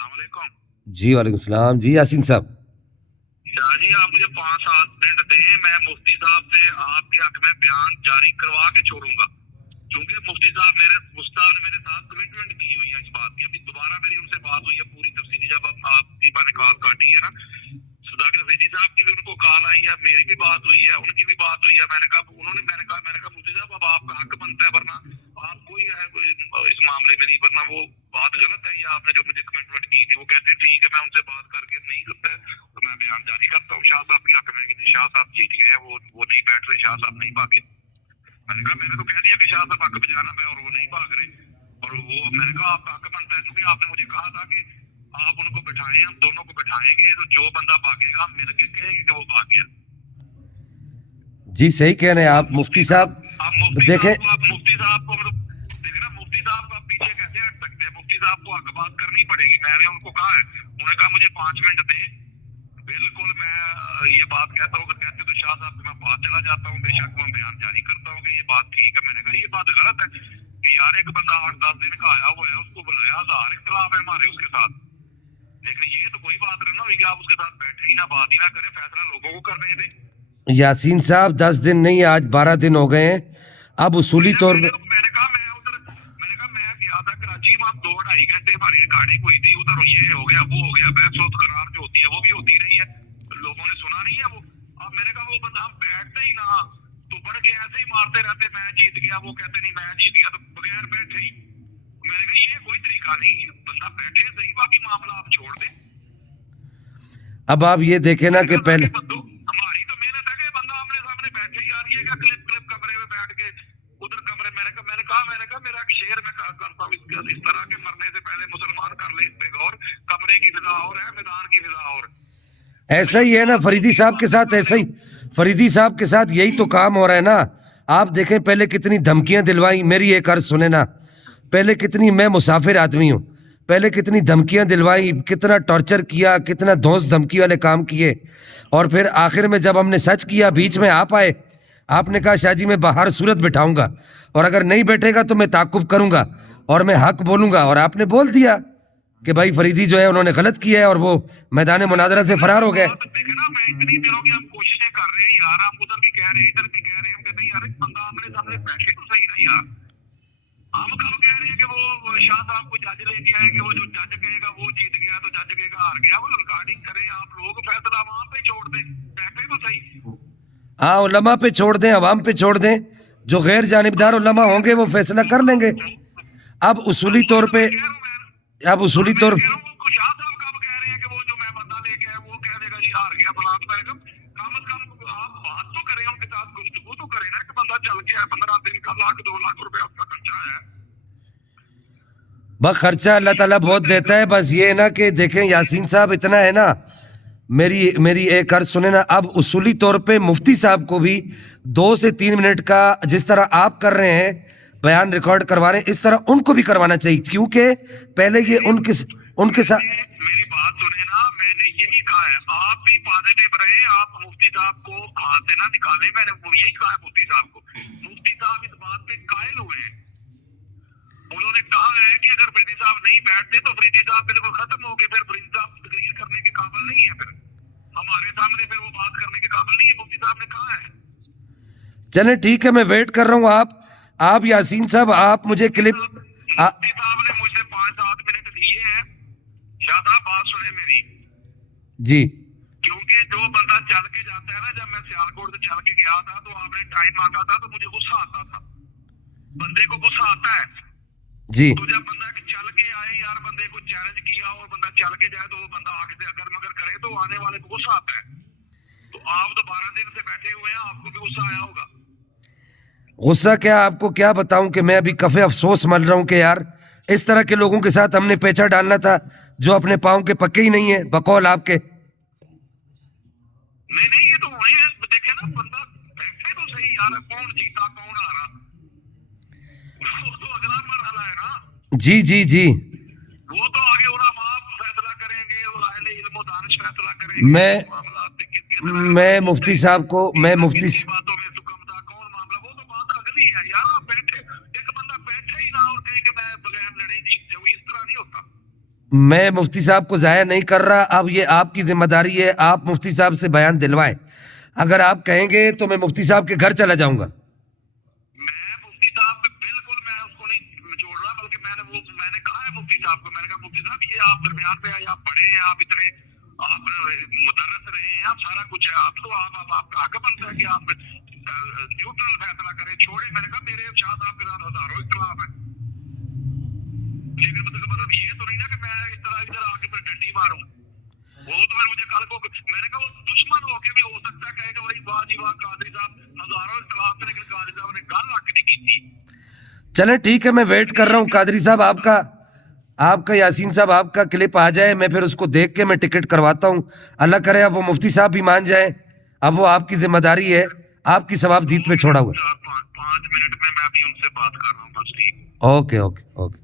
अस्सलाम वालेकुम। जी वालेकुम सलाम। जी यासीन साहब, शाह जी, आप मुझे 5-7 मिनट दें, मैं मुफ्ती साहब से आपके हक में बयान जारी करवा के छोड़ूंगा, क्योंकि मुफ्ती साहब ने मेरे साथ कमिटमेंट की हुई है इस बात की। अभी दोबारा मेरी उनसे बात हुई है पूरी तफसीली, जब अब आपकी मैंने कॉल काटी है ना, सुधाकर फरीदी साहब की भी उनको कॉल आई है, मेरी भी बात हुई है, उनकी भी बात हुई है। मैंने कहा मुफ्ती साहब अब आपका हक बनता है, वरना आप कोई इस मामले में नहीं, वरना वो बात गलत है। ये आपने जो मुझे कमिटमेंट की थी, वो कहते हैं ठीक है मैं उनसे बात करके नहीं करता है तो मैं बयान जारी करता हूँ शाह साहब के हक में कि शाह साहब जीत गए हैं, वो नहीं बैठ रहे, शाह साहब नहीं भागे। मैंने कहा मैंने तो कह दिया कि शाह साहब हक पे जाना है और वो नहीं भाग रहे। और वो मैंने कहा आपका हक बनता है, क्योंकि आपने मुझे कहा था कि आप उनको बिठाएं, हम दोनों को बिठाएंगे, तो जो बंदा भागेगा हम मिलके कहेंगे कि वो भाग गया। जी सही कह रहे हैं आप मुफ्ती साहब। आप मुफ्ती देखें, साहब को आप मुफ्ती साहब को देखिए ना, मुफ्ती साहब को आप पीछे कैसे हट सकते हैं? मुफ्ती साहब को हक बात करनी पड़ेगी। मैंने उनको कहा है, उन्होंने कहा मुझे 5 मिनट दें। बिल्कुल मैं ये बात कहता हूँ, अगर कहते तो शाह साहब से मैं बात चला जाता हूँ, बेशक मैं बयान जारी करता हूँ कि ये बात ठीक है। मैंने कहा ये बात गलत है कि यार एक बंदा 8-10 दिन का आया हुआ है, उसको बुलाया, 1000 इख्तलाफ है हमारे उसके साथ, लेकिन ये तो कोई बात नहीं ना हुई कि आप उसके साथ बैठे ही ना, बात ही ना करें, फैसला लोगों को करने दें। यासीन साहब 10 दिन नहीं, आज 12 दिन हो गए हैं। अब उसूली तौर पे मैंने कहा मैं गया था कराची में, 2-2.5 घंटे हमारी रिकॉर्डिंग हुई थी उधर, ये हो गया वो हो गया, बहस करार जो होती है वो भी होती रही है, लोगों ने सुना नहीं है वो। अब मैंने कहा वो बंदा हम बैठते ही ना, तो बढ़ के ऐसे ही मारते रहते, मैं जीत गया, वो कहते नहीं मैं जीत गया, तो बगैर बैठे ही। मैंने कहा ये कोई तरीका नहीं, बंदा बैठे सही, बाकी मामला आप छोड़ दें। अब आप ये देखें ना कि पहले हमारी तो मेहनत है कि बंदा आमने सामने बैठे, यार ये क्या क्लिप कमरे में बैठ के उधर कमरे। मैंने कहा मेरा शेर में करता हूँ इस तरह के, मरने से पहले मुसलमान कर ले इस पे गौर, कमरे की फिजा और है, मैदान की फिजा और। ऐसा ही है ना फरीदी साहब के साथ, ऐसा ही फरीदी साहब के साथ यही तो काम हो रहा है ना। आप देखें पहले कितनी धमकियां दिलवाई, मेरी एक अर्ज सुने ना, पहले कितनी, मैं मुसाफिर आदमी हूँ, पहले कितनी धमकियां दिलवाई, कितना टॉर्चर किया, कितना धौंस धमकी वाले काम किए, और फिर आखिर में जब हमने सच किया, बीच में आप आए, आपने कहा शाह जी मैं बाहर सूरत बिठाऊंगा, और अगर नहीं बैठेगा तो मैं ताकुब करूंगा और मैं हक बोलूंगा, और आपने बोल दिया कि भाई फरीदी जो है उन्होंने गलत किया है, और वो मैदान मुनाजरा से फरार हो गए। देखे ना, मैं इतनी दिनों की हम कोशिशें कर रहे हैं यार, हम उधर भी कह रहे हैं, इधर भी कह रहे हैं, हम कहते हैं यार एक बंदा आमने सामने बैठे तो सही ना यार। हम कब कह रहे हैं कि वो शाह साहब को जज लेके आए कि वो जो जज कहेगा वो जीत गया, तो जज कहेगा हार गया, वो रिकॉर्डिंग करें, आप लोग फैसला वहां पे छोड़ दें, बैठे तो सही। हाँ, उलमा पे छोड़ दें, अवाम पे छोड़ दें, जो गैर जानिबदार उलमा होंगे वो फैसला कर लेंगे। अब उसूली तौर पे, अब उसूली तौर शाह साहब कब कह रहे हैं कि वो जो मैं बंदा लेके आया वो कह देगा जी हार गया फलान पैगम। कम से कम आप बात तो करें उनके साथ, गुफ्तगू तो करें ना कि बंदा चल के आया 15 दिन का, 1-2 लाख रुपए आपका खर्चा है। बस खर्चा अल्लाह ताला बहुत देता है। बस ये है ना कि देखें यासीन साहब, इतना है ना, मेरी मेरी एक अर्ज सुने ना। अब उसूली तौर पे मुफ्ती साहब को भी 2 से 3 मिनट का, जिस तरह आप कर रहे हैं बयान रिकॉर्ड करवा रहे हैं, इस तरह उनको भी करवाना चाहिए, क्योंकि पहले ये उनके साथ। मेरी बात सुने ना, मैंने यही कहा है, आप भी पॉजिटिव रहे, आप मुफ्ती साहब को हाथ से ना निकाले। मैंने वो यही कहा है मुफ्ती साहब को, मुफ्ती साहब इस बात पे कायल हुए हैं। उन्होंने कहा है कि अगर फरीदी साहब नहीं बैठते तो फरीदी साहब बिल्कुल खत्म हो गए, फिर फरीदी साहब तकरीर करने के काबिल नहीं है, फिर हमारे सामने फिर वो बात करने के काबिल नहीं है, मुफ्ती साहब ने कहा है। चले ठीक है, मैं वेट कर रहा हूँ। आप यासीन साहब, आप मुझे क्लिप मुफ्ती साहब ने मुझसे 5-7 मिनट लिए हैं। शाह साहब बात सुने मेरी जी, क्योंकि जो बंदा चल के जाता है ना, जब मैं सियालकोट से चल के गया था तो आपने टाइम मांगा था, तो मुझे गुस्सा आता था, बंदे को गुस्सा आता है जी, तो जब बंदा चल के आए यार, बंदे को चैलेंज किया और बंदा चल के जाए, तो वो बंदा आगे से अगर मगर करे तो आने वाले को गुस्सा आता है। तो आप तो 12 दिन से बैठे हुए हैं, आपको भी गुस्सा आया होगा। गुस्सा क्या, आपको क्या बताऊं कि मैं अभी कफे अफसोस मल रहा हूं कि यार इस तरह के लोगों के साथ हमने पेचा डालना था जो अपने पाँव के पक्के ही नहीं है, बकौल आपके। नहीं ये तो वही है, देखे ना, बंदा बैठे तो सही यार, कौन जीता कौन हारा, वो तो अगला मरहला है ना। जी जी जी, वो तो आगे उलमा फैसला करेंगे, वो अहले इल्म व दानिश फैसला करेंगे। मैं मुफ्ती साहब को, मैं मुफ्ती बातों में सुकमता कौन मामला, वो तो बात अगली है यार। आप बैठे, एक बंदा बैठे ही ना और कहे कि मैं बगैर लड़े जीत जाऊँ, इस तरह नहीं होता। میں مفتی صاحب کو ضائع نہیں کر رہا. اب یہ آپ کی ذمہ داری ہے, آپ مفتی صاحب سے بیان دلوائیں. اگر آپ کہیں گے تو میں مفتی صاحب کے گھر چلا جاؤں گا. میں مفتی صاحب پہ بالکل میں اس کو نہیں چھوڑ رہا, بلکہ میں نے کہا ہے مفتی صاحب کو, میں نے کہا مفتی صاحب یہ آپ درمیان پہ آئے, آپ پڑھے ہیں, آپ اتنے آپ مدرس رہے ہیں, آپ سارا کچھ ہے, آپ کو آپ کا حق بنتا ہے کہ آپ نیوٹرل فیصلہ کریں, چھوڑے. میں نے کہا میرے شاہ صاحب کے ساتھ ہزاروں اختلاف ہے, لیکن مطلب یہ تو نہیں نا کہ میں اس طرح ادھر آ کے پھر ڈنڈی ماروں. وہ تو میں مجھے کل کو میں نے کہا وہ دشمن ہو کے بھی ہو سکتا ہے کہ بھائی واہ جی واہ قادری صاحب ہزاروں اختلاف تھے, لیکن قادری صاحب نے گل حق نہیں کی تھی. چلیں ٹھیک ہے, میں ویٹ کر رہا ہوں قادری صاحب آپ کا یاسین صاحب آپ کا کلپ آ جائے, میں پھر اس کو دیکھ کے میں ٹکٹ کرواتا ہوں. اللہ کرے اب وہ مفتی صاحب بھی مان جائیں, اب وہ آپ کی ذمہ داری ہے, آپ کی ثواب دیت پہ چھوڑا ہوا ہے. 5 منٹ میں ابھی ان سے بات کر رہا ہوں بس. ٹھیک. Okay okay okay.